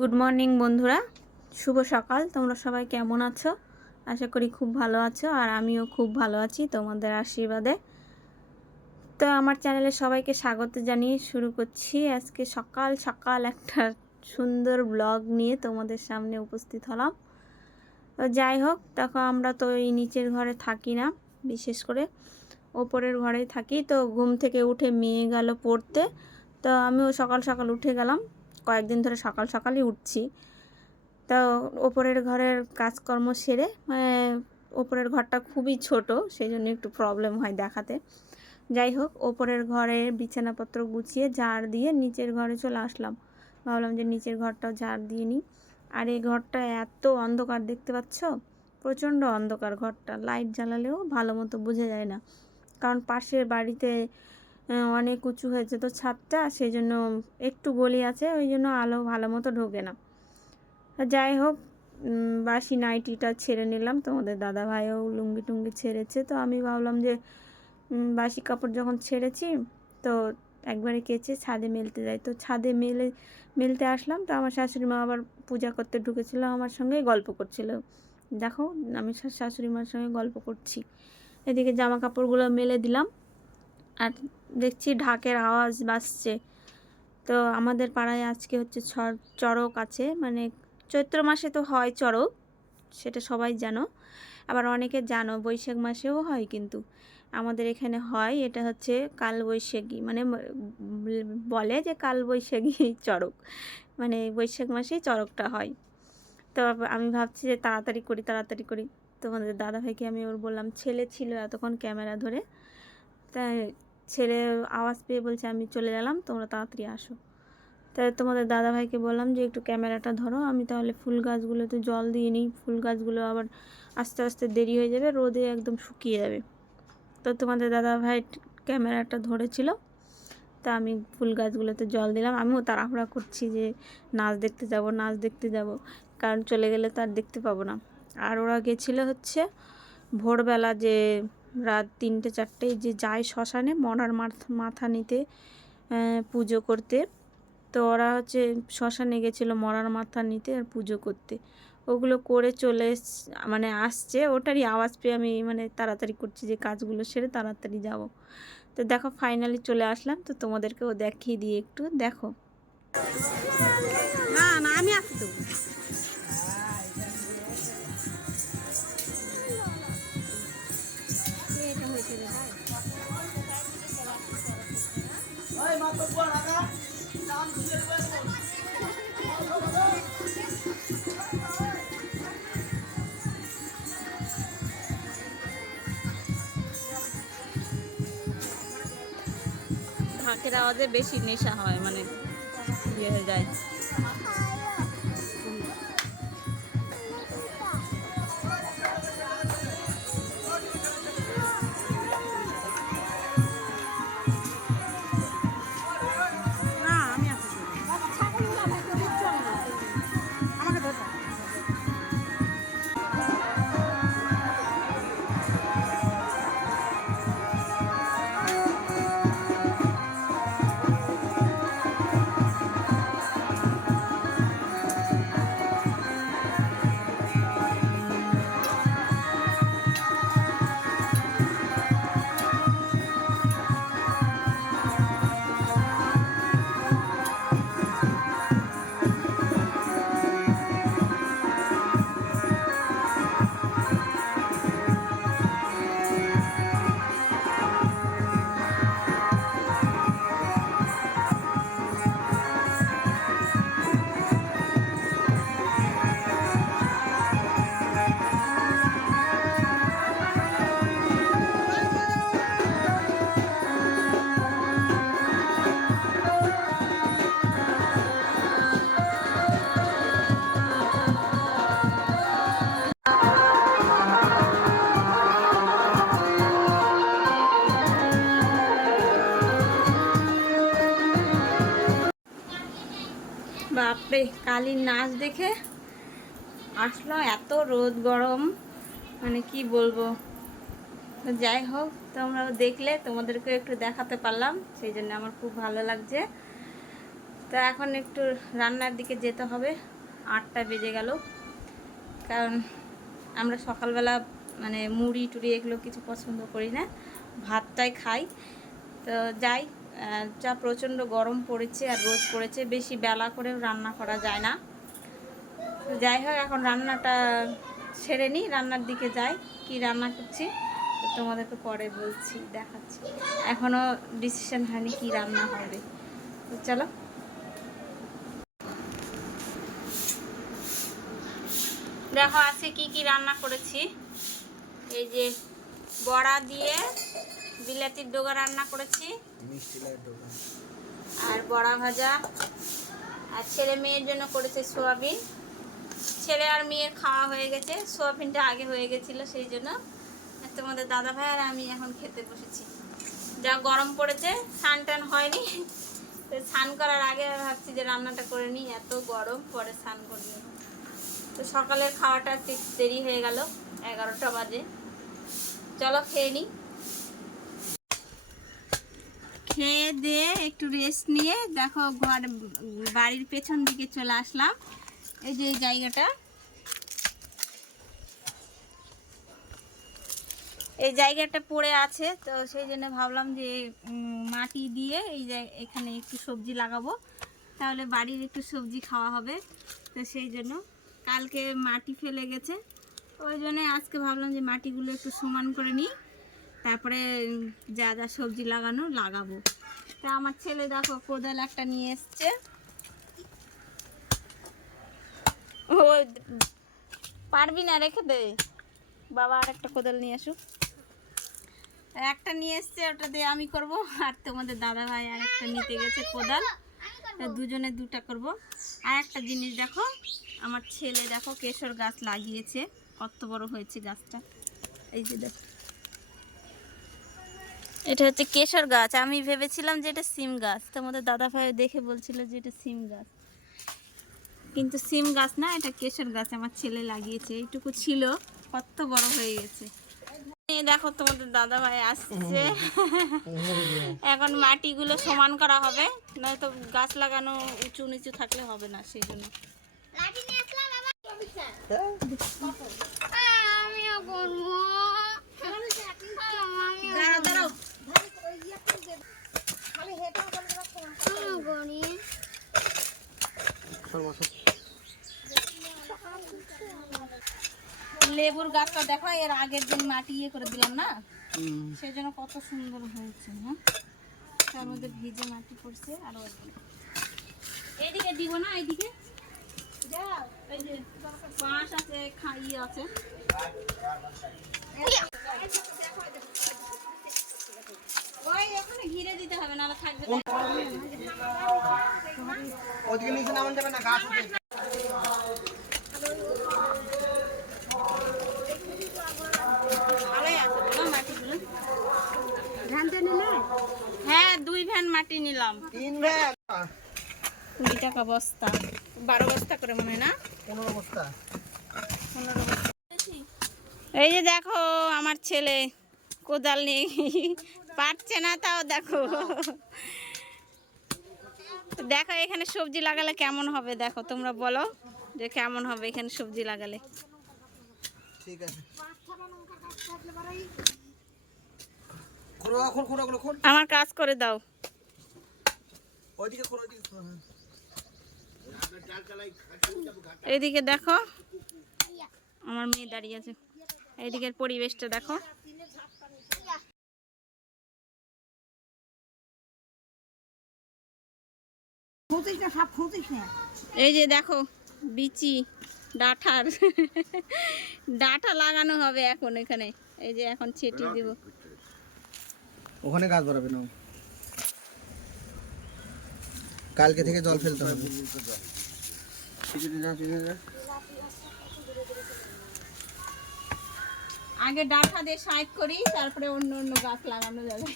Good morning বন্ধুরা, শুভ সকাল। তোমরা সবাই কেমন আছো? আশা করি খুব ভালো আছো, আর আমিও খুব ভালো আছি তোমাদের আশীর্বাদে। তো আমার চ্যানেলে সবাইকে স্বাগত জানিয়ে শুরু করছি আজকে সকাল সকাল একটা সুন্দর ব্লগ নিয়ে তোমাদের সামনে উপস্থিত হলাম। তো যাই হোক, দেখো আমরা তো এই নিচের ঘরে থাকি না, বিশেষ করে ওপরের ঘরেই থাকি। তো ঘুম থেকে উঠে মেয়ে গেল পড়তে, তো আমিও সকাল সকাল উঠে গেলাম। কয়েকদিন ধরে সকাল সকালই উঠছি। তো ওপরের ঘরের কাজকর্ম সেরে, ওপরের ঘরটা খুবই ছোট, সেই জন্য একটু প্রবলেম হয় দেখাতে। যাই হোক, ওপরের ঘরের বিছানাপত্র গুছিয়ে ঝাড় দিয়ে নিচের ঘরে চলে আসলাম। ভাবলাম যে নিচের ঘরটাও ঝাড় দিয়ে নিই। আর এই ঘরটা এত অন্ধকার, দেখতে পাচ্ছ, প্রচণ্ড অন্ধকার ঘরটা। লাইট জ্বালালেও ভালো মতো বোঝা যায় না, কারণ পাশের বাড়িতে অনেক উঁচু হয়েছে তো ছাদটা, সেই জন্য একটু গলি আছে, ওই জন্য আলো ভালো মতো ঢোকে না। যাই হোক, বাসি নাইটিটা ছেড়ে নিলাম। তোমাদের দাদাভাইও লুঙ্গি টুঙ্গি ছেড়েছে, তো আমি ভাবলাম যে বাসি কাপড় যখন ছেড়েছি তো একবারে কেচে ছাদে মেলতে যাই। তো ছাদে মেলতে আসলাম, তো আমার শাশুড়ি মা আবার পূজা করতে ঢুকেছিল, আমার সঙ্গেই গল্প করছিল। দেখো, আমি শাশুড়ি মার সঙ্গে গল্প করছি, এদিকে জামা কাপড়গুলো মেলে দিলাম। আর দেখছি ঢাকের আওয়াজ বাজছে। তো আমাদের পাড়ায় আজকে হচ্ছে চড়ক আছে, মানে চৈত্র মাসে তো হয় চড়ক, সেটা সবাই জানো। আবার অনেকে জানো বৈশাখ মাসেও হয়, কিন্তু আমাদের এখানে হয় এটা হচ্ছে কালবৈশাখী, মানে বলে যে কালবৈশাখী চড়ক, মানে বৈশাখ মাসেই চড়কটা হয়। তো আমি ভাবছি যে তাড়াতাড়ি করি। তোমাদের দাদাভাইকে আমি বললাম, ছেলে ছিল এতক্ষণ ক্যামেরা ধরে, তাই ছেলে আওয়াজ পেয়ে বলছে আমি চলে গেলাম, তোমরা তাড়াতাড়ি আসো। তাই তোমাদের দাদাভাইকে বললাম যে একটু ক্যামেরাটা ধরো, আমি তাহলে ফুল গাছগুলোতে জল দিয়ে নিই। ফুল গাছগুলো আবার আস্তে আস্তে দেরি হয়ে যাবে, রোদে একদম শুকিয়ে যাবে। তো তোমাদের দাদাভাই ক্যামেরাটা ধরেছিল, তা আমি ফুল গাছগুলোতে জল দিলাম। আমিও তাড়াহুড়া করছি যে নাচ দেখতে যাব, কারণ চলে গেলে তো আর দেখতে পাবো না। আর ওরা গেছিলো হচ্ছে ভোরবেলা, যে রাত 3টে-4টেয় যে যায় শ্মশানে মরার মাথা নিতে, পুজো করতে। তো ওরা হচ্ছে শ্মশানে গেছিলো মরার মাথা নিতে আর পুজো করতে। ওগুলো করে চলে মানে আসছে, ওটারই আওয়াজ পেয়ে আমি মানে তাড়াতাড়ি করছি যে কাজগুলো সেরে তাড়াতাড়ি যাব। তো দেখো ফাইনালি চলে আসলাম, তো তোমাদেরকেও দেখিয়ে দিয়ে একটু দেখো। না না, আমি আসি তো। ঢাকের আওয়াজে বেশি নেশা হয়, মানে ইয়ে হয়ে যায়। না আমি আসি, আমাকে ধরো। বাপরে, কালীর নাচ দেখে আসলো, এত রোদ গরম, মানে কি বলবো। যাই হোক, তোমরাও দেখলে, তোমাদেরকে একটু দেখাতে পারলাম, সেই জন্য আমার খুব ভালো লাগছে। তো এখন একটু রান্নার দিকে যেতে হবে। 8টা বেজে গেল, কারণ আমরা সকালবেলা মানে মুড়ি টুড়ি এগুলো কিছু পছন্দ করি না, ভাতটাই খাই। তো যাই, যা প্রচণ্ড গরম পড়েছে আর রোদ পড়েছে, বেশি বেলা করেও রান্না করা যায় না। তো যাই হোক, এখন রান্নাটা সেরে নিই, রান্নার দিকে যাই। কি রান্না করছি তো তোমাদেরকে পরে বলছি, দেখাচ্ছি। এখনও ডিসিশন হয়নি কি রান্না হবে। তো চলো। দেখো আজকে কি কি রান্না করেছি। এই যে বড়া দিয়ে বিলাতির ডোগা রান্না করেছি, আর বড়া ভাজা, আর ছেলে মেয়ের জন্য করেছে সোয়াবিন। ছেলে আর মেয়ের খাওয়া হয়ে গেছে, সোয়াবিনটা আগে হয়ে গেছিলো, সেই জন্য তোমাদের দাদা ভাই আর আমি এখন খেতে বসেছি। যা গরম পড়েছে, স্নান টান হয়নি, তো স্নান করার আগে ভাবছি যে রান্নাটা করে নিই, এত গরম, পরে স্নান করে নিই। তো সকালের খাওয়াটা একটু দেরি হয়ে গেল, 11টা বাজে। চলো খেয়ে নিই। খেয়ে দিয়ে একটু রেস্ট নিয়ে দেখো বাড়ির পেছন দিকে চলে আসলাম। এই যে এই জায়গাটা পড়ে আছে, তো সেই জন্য ভাবলাম যে মাটি দিয়ে এখানে একটু সবজি লাগাবো, তাহলে বাড়ির একটু সবজি খাওয়া হবে। তো সেই জন্য কালকে মাটি ফেলে গেছে, ওই জন্য আজকে ভাবলাম যে মাটিগুলো একটু সমান করে নিই, তারপরে যা যা সবজি লাগাবো। তা আমার ছেলে দেখো কোদাল একটা নিয়ে এসছে, ও পারবি না, রেখে দে, বাবা আর একটা কোদাল নিয়ে আসুক। একটা নিয়ে এসছে, ওটা দিয়ে আমি করব, আর তোমাদের দাদা ভাই আর একটা নিতে গেছে কোদাল, দুজনে দুটা করব। আর একটা জিনিস দেখো, আমার ছেলে দেখো কেশর গাছ লাগিয়েছে, কত বড় হয়েছে গাছটা। এই যে দেখো, এটা হচ্ছে কেশর গাছ। আমি ভেবেছিলাম যে এটা সিম গাছ, তোমাদের দাদা ভাই দেখে বলছিল যে এটা সিম গাছ, কিন্তু সিম গাছ না, এটা কেশর গাছ। আমার ছেলে লাগিয়েছে, এইটুকু ছিল, কত বড় হয়ে গেছে। দেখো তোমাদের দাদা ভাই আসছে, এখন মাটিগুলো সমান করা হবে, নয়তো গাছ লাগানো উঁচু নিচু থাকলে হবে না, সেই জন্য। লেবুর গাছটা দেখো, এর আগের দিন মাটি করে দিলাম না, সেই জন্য কত সুন্দর হয়েছে। হ্যাঁ, তার মধ্যে ভিজে মাটি পড়ছে। আর এইদিকে দিব না, এইদিকে এই যে বাঁশ আছে, খাই আছে, ওই এখানে ঘিরে দিতে হবে, নাহলে থাকবে না। ওদিকে নিচে নামান যাবে না, গাছ আছে। হ্যাঁ, 2 ভ্যান মাটি নিলাম। 3 ভ্যান 20 টাকা বস্তা, 12 বস্তা করে মনে হয় না, 15 বস্তা। এই যে দেখো আমার ছেলে কোদাল নিয়ে পারছে না, তাও দেখো। দেখো এখানে সবজি লাগালে কেমন হবে, দেখো তোমরা বলো যে কেমন হবে এখানে সবজি লাগালে। ঠিক আছে, আমার কাজ করে দাও। এইদিকে দেখো আমার মেয়ে দাঁড়িয়ে আছে, এইদিকের পরিবেশটা দেখো। এই যে দেখো বিচি ডাঁটার ডাঁটা লাগানো হবে এখন এখানে। এই যে এখন ছিটিয়ে দিব, ওখানে গাছ বাড়াবে না, কালকে থেকে জল ফেলতে হবে। আগে ডাঁটা দিয়ে সাইড করি, তারপরে অন্য অন্য গাছ লাগানো যাবে।